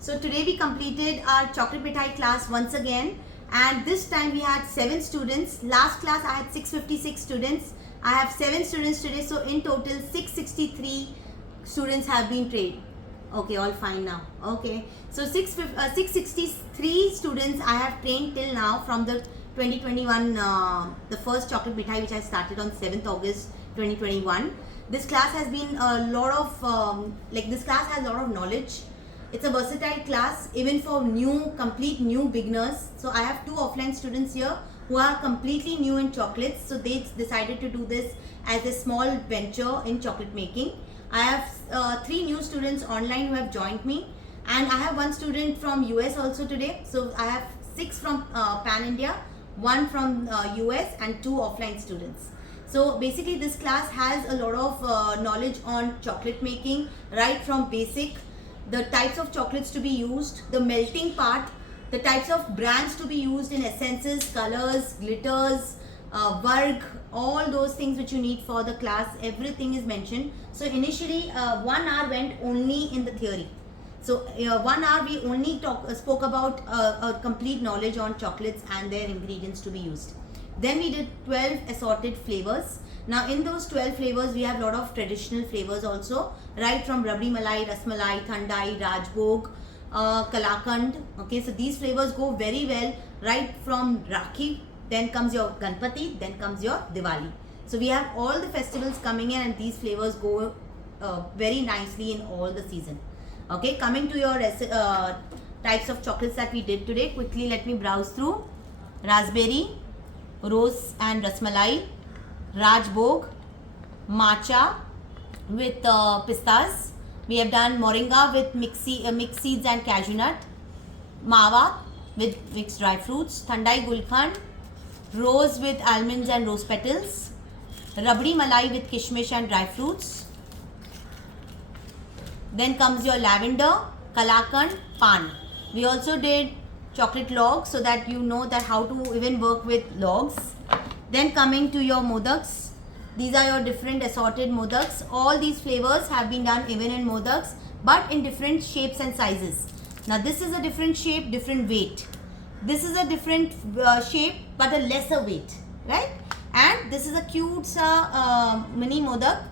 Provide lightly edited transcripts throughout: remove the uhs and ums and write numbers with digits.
So today we completed our chocolate mithai class once again, and this time we had 7 students. Last class I had 656 students. I have 7 students today, so in total 663 students have been trained. Okay, all fine now. Okay, so 663 students I have trained till now from the 2021, the first chocolate mithai which I started on 7th August 2021. This class has been a lot of this class has a lot of knowledge. It's a versatile class even for complete new beginners. So I have 2 offline students here who are completely new in chocolates. So they decided to do this as a small venture in chocolate making. I have 3 new students online who have joined me, and I have 1 student from US also today. So I have 6 from Pan India, 1 from US, and 2 offline students. So basically this class has a lot of knowledge on chocolate making, right from basic, the types of chocolates to be used, the melting part, the types of brands to be used in essences, colors, glitters, varg, all those things which you need for the class, everything is mentioned. So initially 1 hour went only in the theory. So 1 hour we only spoke about a complete knowledge on chocolates and their ingredients to be used. Then we did 12 assorted flavors. Now in those 12 flavors we have a lot of traditional flavors also, right from Rabdi Malai, Rasmalai, Thandai, Rajbhog, Kalakand. Okay, so these flavors go very well right from Rakhi, then comes your Ganpati, then comes your Diwali. So we have all the festivals coming in, and these flavors go very nicely in all the season. Okay, coming to your types of chocolates that we did today, quickly let me browse through. Raspberry, Rose and Rasmalai, Rajbhog, Matcha with pistas. We have done Moringa with mixed seeds and cashew nut, Mawa with mixed dry fruits, Thandai Gulkhand, Rose with almonds and rose petals, Rabdi Malai with kishmish and dry fruits. Then comes your lavender, Kalakand, Pan. We also did chocolate logs so that you know that how to even work with logs. Then coming to your modaks, these are your different assorted modaks. All these flavors have been done even in modaks, but in different shapes and sizes. Now this is a different shape, different weight. This is a different shape but a lesser weight, right? And this is a cute mini modak,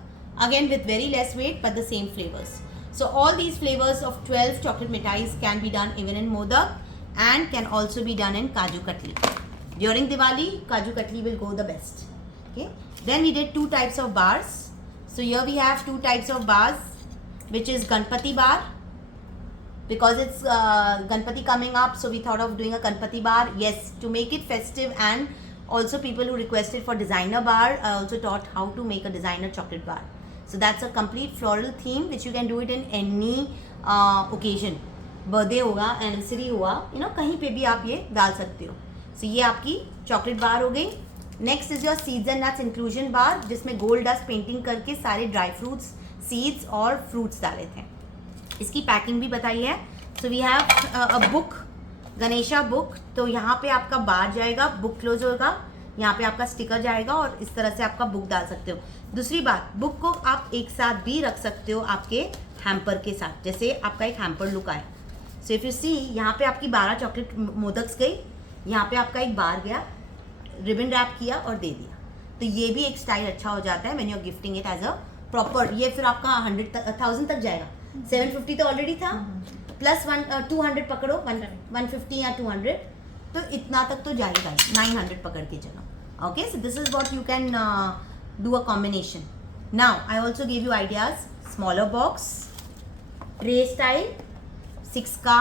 again with very less weight but the same flavors. So all these flavors of 12 chocolate mithais can be done even in modak and can also be done in Kaju Katli. During Diwali, Kaju Katli will go the best. Okay. Then we did 2 types of bars. So here we have 2 types of bars, which is Ganpati bar. Because it's Ganpati coming up, so we thought of doing a Ganpati bar. Yes, to make it festive, and also people who requested for designer bar, I also taught how to make a designer chocolate bar. So that's a complete floral theme which you can do it in any occasion. Birthday होगा, anniversary हुआ, कहीं पे भी आप ये डाल सकते हो. So ये आपकी चॉकलेट बार हो गई. Next is your seeds and nuts inclusion bar, जिसमें गोल्ड डस्ट पेंटिंग करके सारे ड्राई फ्रूट्स, सीड्स और फ्रूट्स डाले थे. इसकी पैकिंग भी बताई है. So we have a book, Ganesha book. तो यहाँ पे आपका बार जाएगा, बुक क्लोज होगा, यहाँ पे आपका स्टिकर जाएगा और इस तरह से आपका बुक डाल सकते हो. दूसरी बात, बुक को आप एक साथ भी रख सकते हो आपके हैम्पर के साथ, जैसे आपका एक हैम्पर लुक आए. सो इफ यू सी, यहाँ पे आपकी 12 चॉकलेट मोदक्स गई, यहाँ पे आपका एक बार गया, रिबन रैप किया और दे दिया. तो ये भी एक स्टाइल अच्छा हो जाता है when you are gifting it as a proper. ये फिर आपका 100,000 तक जाएगा. 750 तो ऑलरेडी था, प्लस 200 पकड़ो, 150 या 200, तो इतना तक तो जाएगा. 900 पकड़ के चलो. Okay, so this is what you can do a combination. Now I also give you ideas. Smaller box, tray style, 6 का,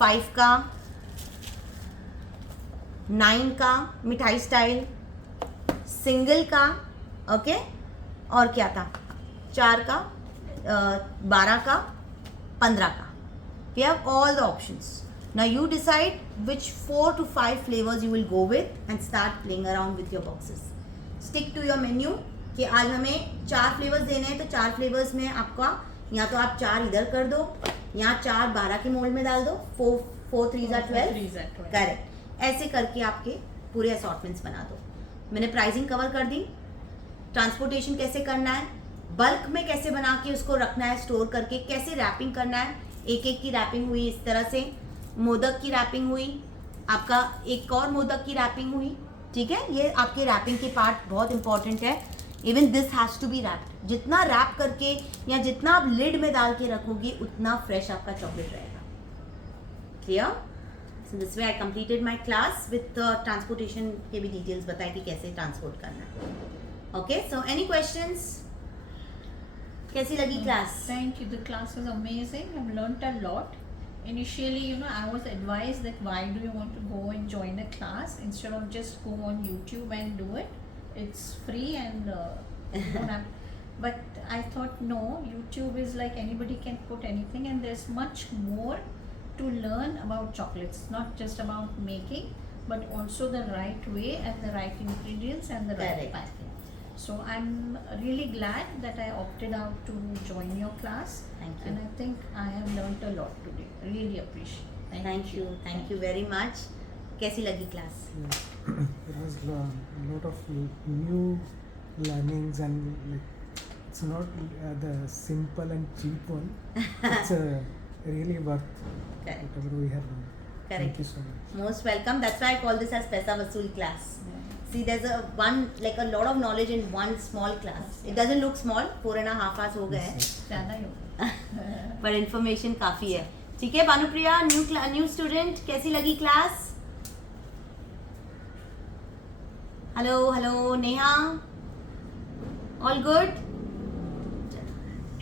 5 का, 9 का मिठाई स्टाइल, सिंगल का, ओके, और क्या था, 4 का, 12 का, 15 का. We have all the options. Now you decide which 4 to 5 flavors you will go with and start playing around with your boxes. Stick to your menu कि आज हमें 4 फ्लेवर्स देने हैं, तो 4 फ्लेवर्स में आपका या तो आप 4 इधर कर दो, या 4 12 के मोल्ड में डाल दो. 4 3s are 12. करेक्ट. ऐसे करके आपके पूरे असॉर्टमेंट्स बना दो. मैंने प्राइसिंग कवर कर दी, ट्रांसपोर्टेशन कैसे करना है, बल्क में कैसे बना के उसको रखना है स्टोर करके, कैसे रैपिंग करना है, एक एक की रैपिंग हुई इस तरह से, मोदक की रैपिंग हुई, आपका एक और मोदक की रैपिंग हुई, ठीक है। ये आपके रैपिंग के पार्ट बहुत इंपॉर्टेंट है। Even this has to be wrapped, जितना रैप करके या जितना आप लिड में डाल के रखोगे उतना फ्रेश आपका चॉकलेट रहेगा। Clear? So this way I completed my class with transportation के भी डिटेल्स बताए कि कैसे ट्रांसपोर्ट करना है। Okay, so any questions? कैसी लगी class? Thank you. The class was amazing. I've learnt a lot. Initially, I was advised that why do you want to go and join a class instead of just go on YouTube and do it. It's free and you don't have. But I thought no, YouTube is like anybody can put anything, and there's much more to learn about chocolates. Not just about making, but also the right way and the right ingredients and the right Correct. packing. So I'm really glad that I opted out to join your class. Thank you. And I think I have learnt a lot today. Really appreciate. Thank you very much. कैसी लगी class? It was a lot of new learnings, and like it's not the simple and cheap one. It's really worth Correct. whatever we have learned. Correct. Thank you so much. Most welcome. That's why I call this as पैसा वसूल class. Yeah. See, there's a lot of knowledge in one small class. It doesn't look small. 4.5 hours हो गए हैं, ज़्यादा ही होगा. पर information काफी है. ठीक है भानुप्रिया, न्यू स्टूडेंट, कैसी लगी class? Hello Neha, all good?